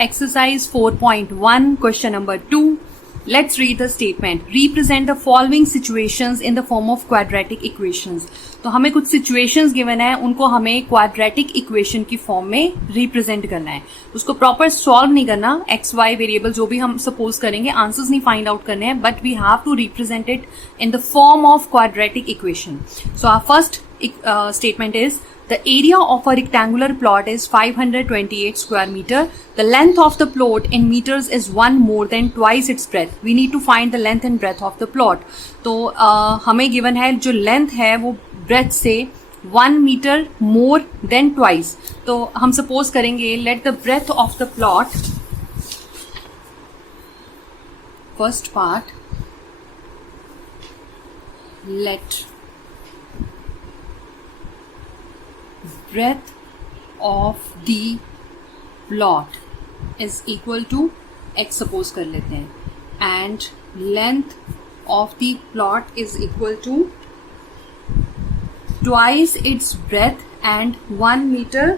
Exercise 4.1, question number 2. Let's read the statement. Represent the following situations in the form of quadratic equations. तो हमें कुछ situations given है, उनको हमें quadratic equation की form में represent करना है. उसको proper solve नहीं करना, x y variable जो भी हम suppose करेंगे, answers नहीं find out करने हैं, but we have to represent it in the form of quadratic equation. So our first statement is, the area of a rectangular plot is 528 square meter. The length of the plot in meters is 1 more than twice its breadth. We need to find the length and breadth of the plot. तो हमें given है जो length है वो breadth से 1 meter more than twice. तो हम suppose करेंगे let the breadth of the plot, first part, let breadth of the plot is equal to x suppose कर लेते हैं, and length of the plot is equal to twice its breadth and 1 meter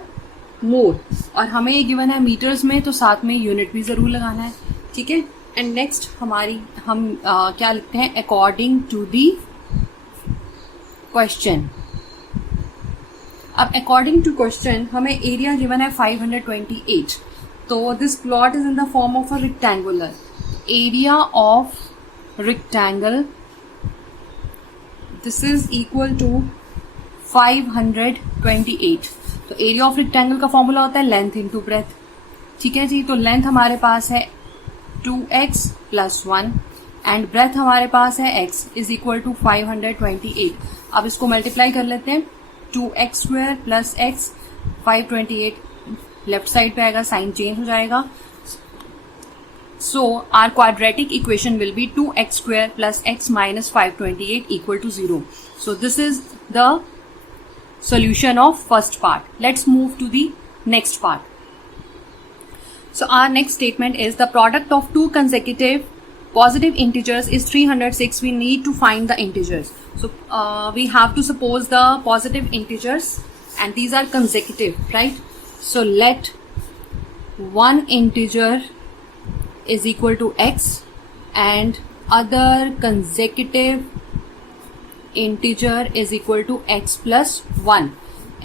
more. और हमें ये given है metres में, तो साथ में यूनिट भी जरूर लगाना है, ठीक है. एंड नेक्स्ट हम क्या लिखते हैं, अकॉर्डिंग टू दी क्वेश्चन. अब अकॉर्डिंग टू क्वेश्चन हमें एरिया गिवन है 528. तो this plot is in the form of a rectangular. Area of rectangle, this is equal to 528. तो एरिया ऑफ रेक्टेंगल का फॉर्मूला होता है लेंथ इंटू ब्रेथ, ठीक है जी. तो लेंथ हमारे पास है 2x + 1 एंड ब्रेथ हमारे पास है x इज इक्वल टू 528. अब इसको मल्टीप्लाई कर लेते हैं. 2x² + x, 528 लेफ्ट साइड पे आएगा, साइन चेंज हो जाएगा. So our quadratic equation will be 2x² + x - 528 equal to 0. So this is the solution of first part. Let's move to the next part. So our next statement is, the product of two consecutive positive integers is 306. We need to find the integers. So we have to suppose the positive integers, and these are consecutive, right? So let one integer is equal to x and other consecutive integer is equal to x plus 1.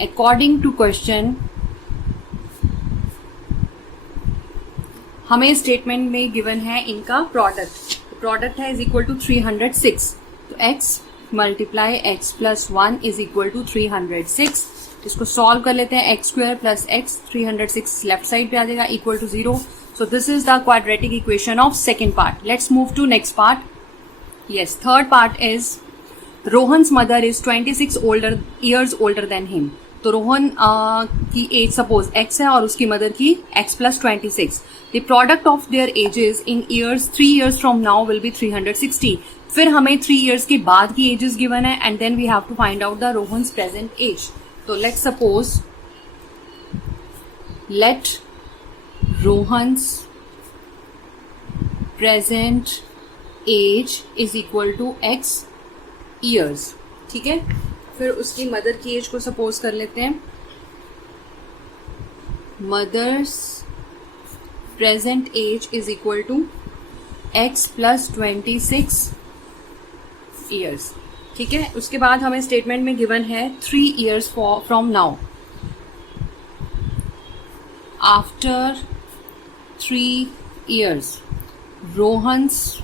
According to question, हमें statement में given है इनका product. Product है is equal to 306. तो x multiply x + 1 is equal to 306. इसको solve कर लेते हैं. x² + x, 306 लेफ्ट साइड पे आ जाएगा, equal to 0. So this is the quadratic equation of second part. Let's move to next part. Yes, third part is, Rohan's mother is 26 years older than him. तो रोहन की as suppose x है और उसकी mother की x + 26. The product of their ages in years 3 years from now will be 360. फिर हमें 3 years के बाद की एजेस गिवन है, and then we have to find out the Rohan's present age. तो let's suppose let Rohan's present age is equal to x years, ठीक है. फिर उसकी मदर की एज को सपोज कर लेते हैं. Mother's present age is equal to x + 26 years, ठीक है. उसके बाद हमें स्टेटमेंट में गिवन है 3 years from now. After 3 years Rohan's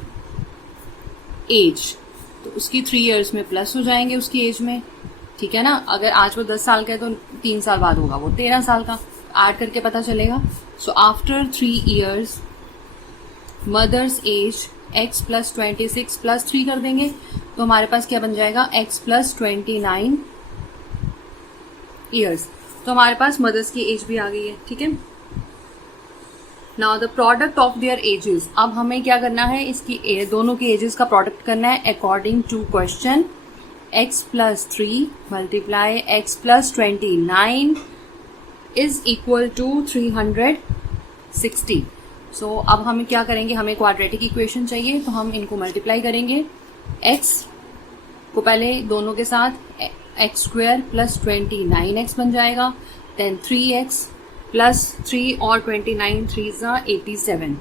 age, तो उसकी 3 years में प्लस हो जाएंगे उसकी एज में, ठीक है ना. अगर आज वो 10 साल का है तो 3 साल बाद होगा वो 13 साल का, ऐड करके पता चलेगा. So after 3 years mother's age x + 26 + 3 कर देंगे, तो हमारे पास क्या बन जाएगा, x + 29 years. तो हमारे पास मदर्स की एज भी आ गई है, ठीक है. Now the product of their edges. अब हमें क्या करना है, इसकी दोनों की एजेस का प्रोडक्ट करना है. According to question, x + 3 multiply x + 29 is equal to 360. So अब हमें क्या करेंगे, हमें क्वाड्रेटिक इक्वेशन चाहिए, तो हम इनको मल्टीप्लाई करेंगे. x को पहले दोनों के साथ x² + 29x बन जाएगा. देन 3x प्लस 3 और 29 3 ज़ा 87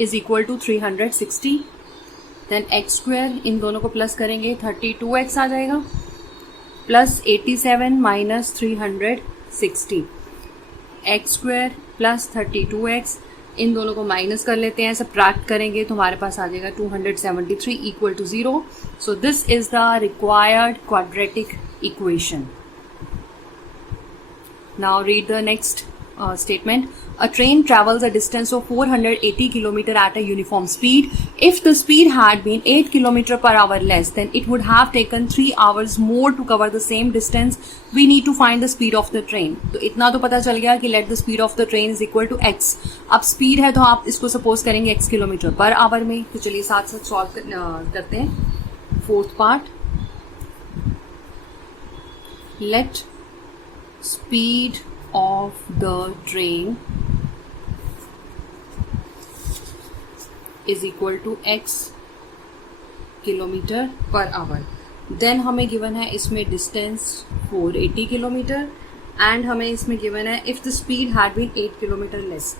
is equal to 360. Then x square, इन दोनों को प्लस करेंगे 32x आ जाएगा, plus 87 minus 360 x square plus 32x, इन दोनों को माइनस कर लेते हैं, सबट्रैक्ट करेंगे तो हमारे पास आ जाएगा 273 equal to 0. So this is the required quadratic equation. Now read the next statement. A train travels a distance of 480 km at a uniform speed. If the speed had been 8 km per hour less, then it would have taken 3 hours more to cover the same distance. We need to find the speed of the train. तो इतना तो पता चल गया कि let the speed of the train is equal to x. अब speed है तो आप इसको सपोज करेंगे x किलोमीटर पर आवर में. तो चलिए साथ साथ सॉल्व करते हैं. Fourth part, let speed of the train is equal to x kilometre per hour. Then हमें गिवन है इसमें डिस्टेंस 480 किलोमीटर एंड हमें इसमें गिवन है if the speed had been 8 kilometre less.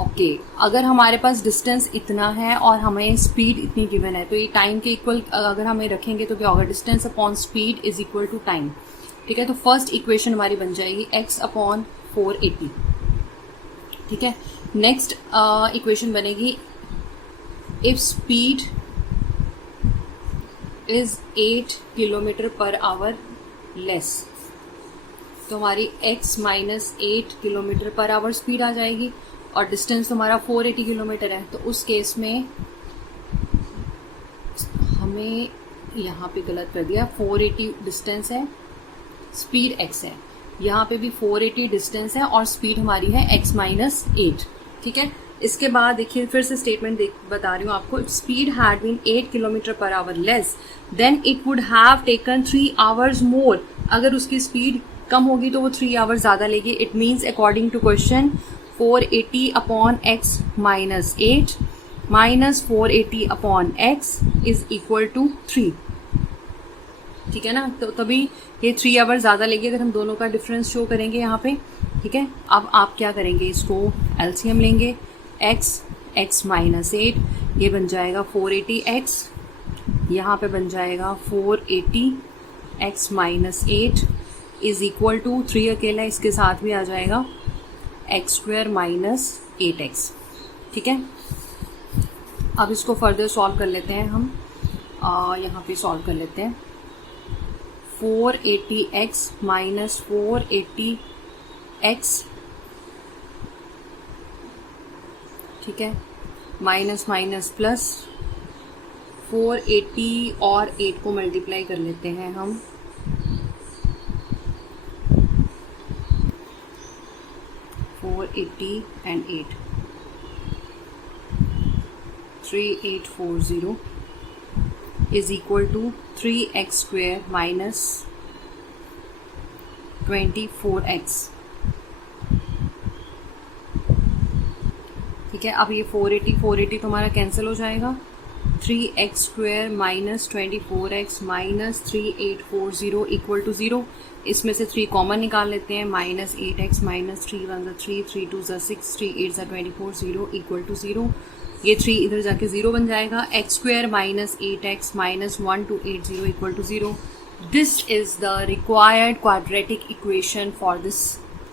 Okay, अगर हमारे पास डिस्टेंस इतना है और हमें स्पीड इतनी गिवन है तो ये टाइम के इक्वल अगर हमें रखेंगे तो क्या होगा, distance upon speed is equal to time. ठीक है, तो फर्स्ट इक्वेशन हमारी बन जाएगी x अपॉन 480. ठीक है, नेक्स्ट इक्वेशन बनेगी if speed is 8 kilometre per hour less, तो हमारी x minus 8 kilometre per hour speed आ जाएगी और डिस्टेंस हमारा 480 किलोमीटर है. तो उस केस में हमें यहाँ पे गलत कर दिया, 480 डिस्टेंस है, स्पीड x है, यहाँ पे भी 480 डिस्टेंस है और स्पीड हमारी है x माइनस 8. ठीक है, इसके बाद देखिए फिर से स्टेटमेंट बता रही हूँ आपको. Speed had been 8 kilometre per hour less, then it would have taken 3 hours more. अगर उसकी स्पीड कम होगी तो वो 3 आवर्स ज़्यादा लेगी. It means according to question 480 upon x minus 8 minus 480 upon x is equal to 3. ठीक है ना, तो तभी ये 3 आवर ज़्यादा लेगी अगर हम दोनों का डिफरेंस शो करेंगे यहाँ पे. ठीक है, अब आप क्या करेंगे, इसको एलसीएम लेंगे. x माइनस 8 ये बन जाएगा 480x, यहाँ पे बन जाएगा 480x minus 8 is equal to 3 अकेला इसके साथ भी आ जाएगा x स्क्वायर माइनस 8x. ठीक है, अब इसको फर्दर सॉल्व कर लेते हैं हम. यहाँ पे सॉल्व कर लेते हैं. 480x माइनस 480x, ठीक है, माइनस माइनस प्लस 480 और 8 को मल्टीप्लाई कर लेते हैं हम. 480 and 8 3840 is equal to 3x square minus 24x. ठीक है, अब ये 480 तो हमारा कैंसिल हो जाएगा. 3x square minus 24x minus 3840 equal to 0. इसमें से 3 कॉमन निकाल लेते हैं. Minus 8x minus 3 1 3 3 2 6 3 8 24 0 equal to 0. ये 3 इधर जाके 0 बन जाएगा. x square minus 8x minus 1280 equal to 0. This is the required quadratic equation for this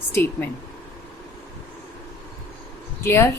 statement. Clear?